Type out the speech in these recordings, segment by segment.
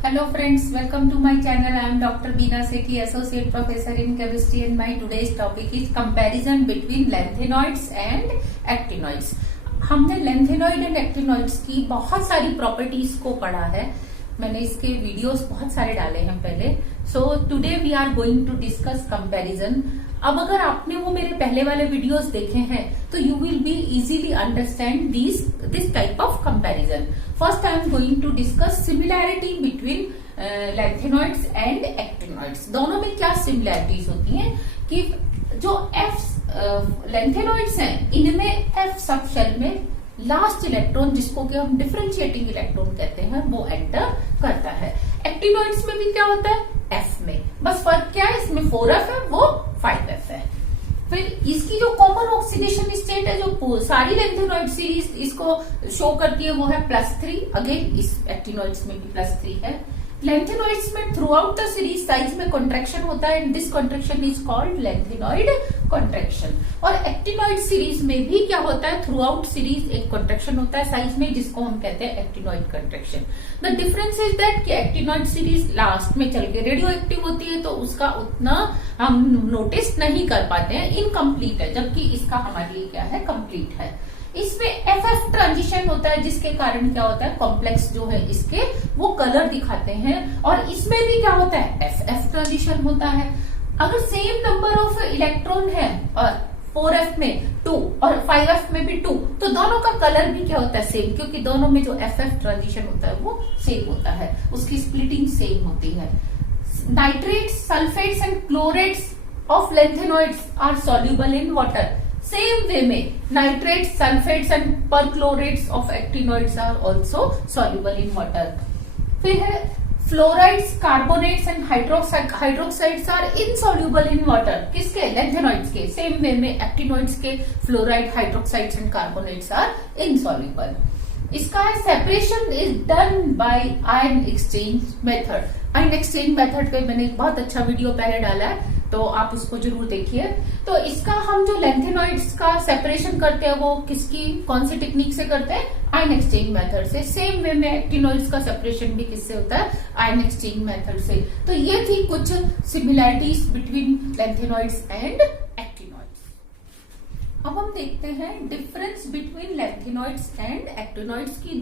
Hello friends, welcome to my channel. I am Dr. Beena Sethi, Associate Professor in Chemistry, and my today's topic is comparison between lanthanoids and actinoids. हमने lanthanoid and actinoids की बहुत सारी properties को पढ़ा है. मैंने इसके videos बहुत सारे डाले हैं पहले. So today we are going to discuss comparison. अब अगर आपने वो मेरे पहले वाले वीडियोस देखे हैं तो you will be easily understand this type of comparison. First I am going to discuss similarity between lanthanoids and actinoids. दोनों में क्या सिमिलैरिटीज होती हैं कि जो लैंथेनॉइड्स हैं इनमें एफ सब शेल में लास्ट इलेक्ट्रॉन, जिसको कि हम डिफरेंशिएटिंग इलेक्ट्रॉन कहते हैं, वो एंटर करता है. एक्टिनॉइड्स में भी क्या होता है, एफ में. बस फर्क क्या है, इसमें 4f है, वो 5f है. फिर इसकी जो कॉमन ऑक्सीडेशन स्टेट है, जो सारी लैंथेनॉइड सीरीज इसको शो करती है, वो है +3. अगेन इस एक्टिनॉइड्स में भी +3 है. लैंथेनॉइड्स में through out the series size में कॉन्ट्रैक्शन होता है, and this contraction is called lanthanoid contraction. और एक्टिनॉइड सीरीज में भी क्या होता है, थ्रू आउट सीरीज एक कॉन्ट्रैक्शन होता है साइज में, जिसको हम कहते हैं actinoid contraction. The difference is that कि एक्टिनॉइड सीरीज लास्ट में चल के रेडियो एक्टिव होती है, तो उसका उतना हम नोटिस नहीं कर पाते हैं, इनकम्प्लीट है, जबकि इसका हमारे लिए क्या है, कंप्लीट है. इसमें एफ ट्रांजिशन होता है, जिसके कारण क्या होता है, कॉम्प्लेक्स जो है इसके वो कलर दिखाते हैं. और इसमें भी क्या होता है, एफ ट्रांजिशन होता है. अगर सेम नंबर ऑफ इलेक्ट्रॉन है और 4f में 2 और 5f में भी 2, तो दोनों का कलर भी क्या होता है, सेम, क्योंकि दोनों में जो एफ ट्रांजिशन होता है वो सेम होता है, उसकी स्प्लिटिंग सेम होती है. Nitrates, sulphates and chlorates of lanthanoids are soluble in water. Same way में nitrates, sulphates and perchlorates of actinoids are also soluble in water. फिर है fluorides, carbonates and hydroxides are insoluble in water. किसके, lanthanoids के. Same way में actinoids के fluoride, hydroxides and carbonates are insoluble. इसका है separation is done by ion exchange method. Ion exchange method पे मैंने एक बहुत अच्छा वीडियो पहले डाला है, तो आप उसको जरूर देखिए. तो इसका हम जो लैंथेनॉइड्स का सेपरेशन करते हैं वो कौन सी टेक्निक से करते हैं, आयन एक्सचेंज मेथड से. सेम वे में एक्टिनॉइड्स का सेपरेशन भी किससे होता है, आयन एक्सचेंज मेथड से. तो ये थी कुछ similarities between lanthanoids and actinoids. अब हम देखते हैं difference between lanthanoids and actinoids की.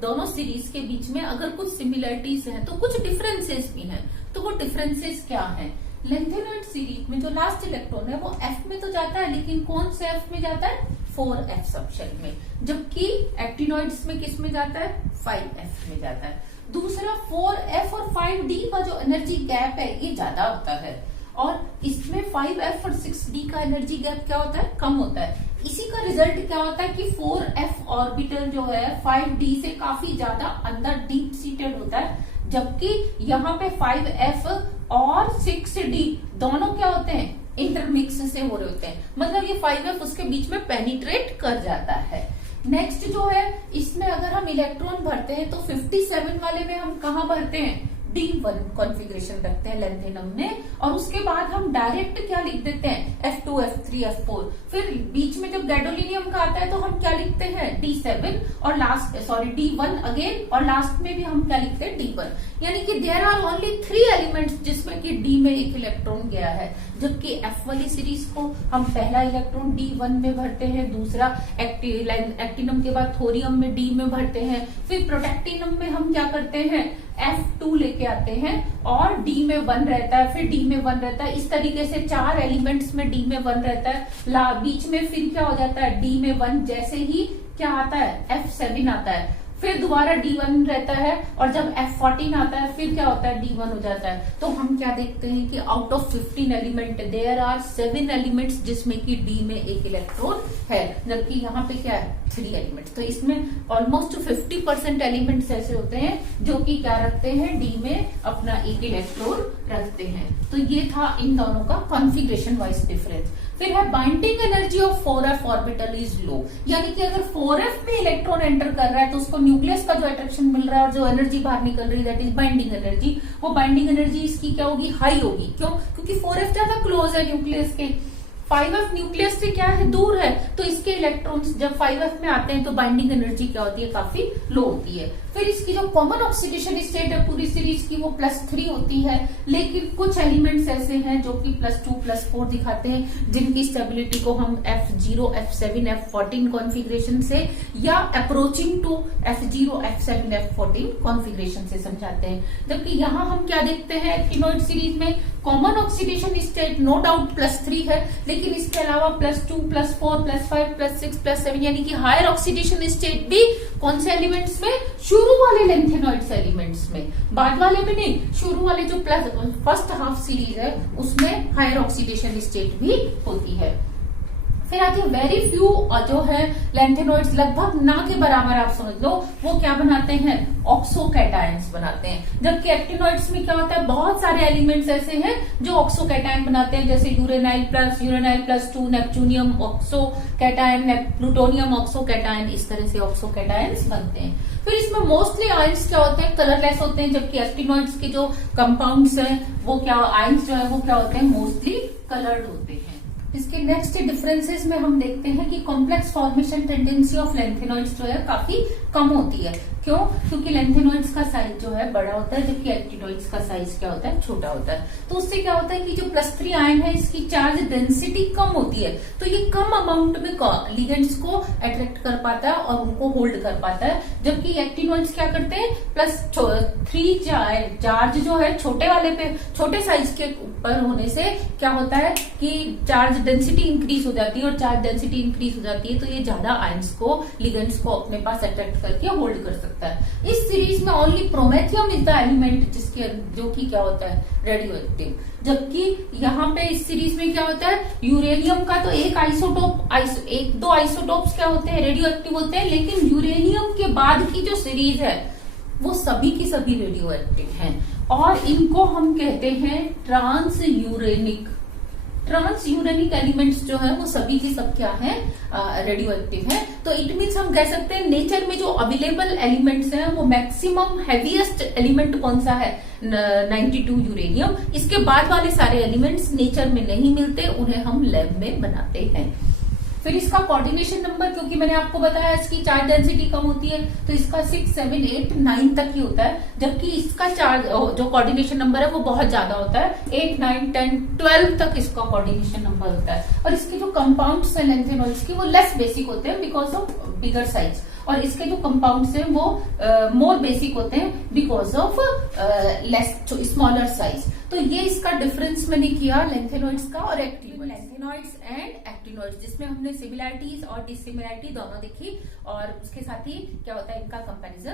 दोनों सीरीज के बीच में अगर कुछ सिमिलरिटीज हैं तो कुछ डिफरेंसेस भी हैं. तो वो डिफरेंसेस क्या हैं, लैंथेनॉइड सीरीज में जो लास्ट इलेक्ट्रॉन है वो एफ में तो जाता है, लेकिन कौन से एफ में जाता है, 4f सब शेल में. जबकि एक्टिनॉइड्स में किस में जाता है, 5f में जाता है. दूसरा 4f और 5d का जो एनर्जी गैप है ये ज्यादा होता है, और इसमें 5f और 6d का एनर्जी गैप क्या होता है, कम होता है. इसी का रिजल्ट क्या होता है कि 4f ऑर्बिटल जो है 5d से काफी ज्यादा अंदर डीप सीटेड होता है, जबकि यहाँ पे 5f और 6d दोनों क्या होते हैं, इंटरमिक्स से हो रहे होते हैं. मतलब ये 5f उसके बीच में पेनिट्रेट कर जाता है. नेक्स्ट जो है, इसमें अगर हम इलेक्ट्रॉन भरते हैं तो 57 वाले में हम कहाँ भरते हैं, D1 कॉन्फ़िगरेशन रखते हैं लैंथेनम में, और उसके बाद हम डायरेक्ट क्या लिख देते हैं, F2, F3, F4. फिर बीच में जब गैडोलिनियम का आता है तो हम क्या लिखते हैं, D7 और D1 अगेन, और लास्ट में भी हम क्या लिखते हैं, D1. यानी कि देयर आर ओनली 3 एलिमेंट्स जिसमें कि D में एक इलेक्ट्रॉन गया है. जबकि F वाली सीरीज को हम पहला इलेक्ट्रॉन D1 में भरते हैं, दूसरा एक्टिनम के बाद थोरियम में D में भरते हैं, फिर प्रोटेक्टिनम में हम क्या करते हैं, F2 लेके आते हैं और D में 1 रहता है, फिर D में 1 रहता है. इस तरीके से 4 एलिमेंट्स में D में 1 रहता है. बीच में फिर क्या हो जाता है, D में 1 जैसे ही क्या आता है, F7 आता है, फिर दोबारा D1 रहता है, और जब F14 आता है फिर क्या होता है, D1 हो जाता है. तो हम क्या देखते हैं कि out of 15 element there are 7 elements जिसमें कि D में एक इलेक्ट्रॉन है, जबकि यहाँ पे क्या है, 3 एलिमेंट्स. तो इसमें ऑलमोस्ट 50% एलिमेंट्स ऐसे होते हैं जो कि क्या रखते हैं, D में अपना एक इलेक्ट्रॉन रखते हैं. तो ये था इन दोनों का कॉन्फ़िगरेशन वाइज डिफरेंस. फिर है binding energy of 4f orbital is low. यानी कि अगर 4f में इलेक्ट्रॉन एंटर कर रहा है तो उसको न्यूक्लियस का जो अट्रैक्शन मिल रहा है और जो एनर्जी बाहर निकल रही है, दैट इज बाइंडिंग एनर्जी. वो बाइंडिंग एनर्जी इसकी क्या होगी, हाई होगी. क्यों, क्योंकि 4f ज्यादा क्लोज है न्यूक्लियस के. 5f न्यूक्लियस से क्या है, दूर है, तो इसके इलेक्ट्रॉन्स जब 5f में आते हैं तो बाइंडिंग एनर्जी क्या होती है, काफी लो होती है. फिर इसकी जो कॉमन ऑक्सीडेशन स्टेट है पूरी सीरीज की वो +3 होती है, लेकिन कुछ एलिमेंट्स ऐसे हैं जो कि +2 +4 दिखाते हैं, जिनकी स्टेबिलिटी को हम F0 F7 F14 कॉन्फ़िगरेशन से या approaching to F0 F7 F14 configuration से समझाते हैं। जबकि यहाँ हम क्या देखते हैं एक्टिनोइड सीरीज में common oxidation state no doubt +3 है, लेकिन इसके अलावा +2 +4 +5 +6 +7 यानी कि हायर ऑक्सीडेशन स्टेट भी कौन से एलिमेंट्स में, शुरू वाले लेंथेनॉइड्स एलिमेंट्स में, बाद वाले में नहीं, शुरू वाले जो फर्स्ट हाफ सीरीज है उसमें हायर ऑक्सीडेशन स्टेट भी होती है। फिर आती है वेरी फ्यू जो है लेंथेनॉइड्स, लगभग ना के बराबर आप समझ लो, वो क्या बनाते हैं, ऑक्सोकैटायंस बनाते हैं। जबकि एक्टिनॉइड्स में क्या होता है, बहुत सारे एलिमेंट्स ऐसे हैं जो ऑक्सोकैटायन बनाते हैं, जैसे यूरेनाइल +2 नेपच्यूनियम ऑक्सोकैटायन, प्लूटोनियम ऑक्सोकैटायन, इस तरह से ऑक्सोकैटायंस बनते हैं। फिर इसमें मोस्टली आयंस क्या होते हैं, कलरलेस होते हैं, जबकि एक्टिनॉइड्स के जो कंपाउंड्स हैं वो क्या, आयंस जो है वो क्या होते हैं, मोस्टली कलर्ड होते हैं। इसके नेक्स्ट डिफरेंसेस में हम देखते हैं कि complex formation tendency of lanthanoids जो है काफी कम होती है। क्यों? क्योंकि लेंथेनॉइड्स का साइज जो है बड़ा होता है, जबकि एक्टिनॉइड्स का साइज क्या होता है, छोटा होता है। तो उससे क्या होता है कि जो +3 आयन है इसकी चार्ज डेंसिटी कम होती है, तो ये कम अमाउंट में लिगेंड्स को अट्रैक्ट कर पाता है और उनको होल्ड कर पाता है। जबकि एक्टिनॉइड्स क्या करते हैं, +3 चार्ज जो है छोटे वाले पे, छोटे साइज के ऊपर होने से क्या होता है कि चार्ज डेंसिटी इंक्रीज हो जाती है, और चार्ज डेंसिटी इंक्रीज हो जाती है तो ये ज्यादा आयंस को, लिगेंड्स को अपने पास अट्रैक्ट करके होल्ड कर सकता है। इस सीरीज में only promethium is the element जिसके, जो कि क्या होता है, रेडियो एक्टिव। जबकि यहाँ पे इस सीरीज में क्या होता है, यूरेनियम का तो एक दो आइसोटोप्स क्या होते हैं, रेडियो एक्टिव होते हैं, लेकिन यूरेनियम के बाद की जो सीरीज है वो सभी की सभी रेडियो एक्टिव है, और इनको हम कहते हैं ट्रांस यूरेनिक एलिमेंट्स जो है वो सभी की सब क्या है, रेडियो एक्टिव है। तो इट मीन्स हम कह सकते हैं नेचर में जो अवेलेबल एलिमेंट्स हैं वो मैक्सिमम हैवीएस्ट एलिमेंट कौन सा है, 92 यूरेनियम। इसके बाद वाले सारे एलिमेंट्स नेचर में नहीं मिलते, उन्हें हम लैब में बनाते हैं। फिर इसका कोऑर्डिनेशन नंबर, क्योंकि मैंने आपको बताया इसकी चार्ज डेंसिटी कम होती है, तो इसका 6, 7, 8, 9 तक ही होता है, जबकि इसका चार्ज जो कोऑर्डिनेशन नंबर है वो बहुत ज्यादा होता है, 8, 9, 10, 12 तक इसका कोऑर्डिनेशन नंबर होता है। और इसके जो कंपाउंड्स हैं लेंथेनॉइड्स की वो लेस बेसिक होते हैं बिकॉज ऑफ बिगर साइज, और इसके जो कंपाउंड्स हैं वो मोर बेसिक होते हैं because of less smaller size. तो ये इसका डिफरेंस मैंने किया लेंथेनॉइड्स का और लेंथेनॉइड्स एंड एक्टिनॉइड्स, जिसमें हमने सिमिलैरिटीज और डिसिमिलैरिटी दोनों देखी, और उसके साथ ही क्या होता है इनका कंपैरिजन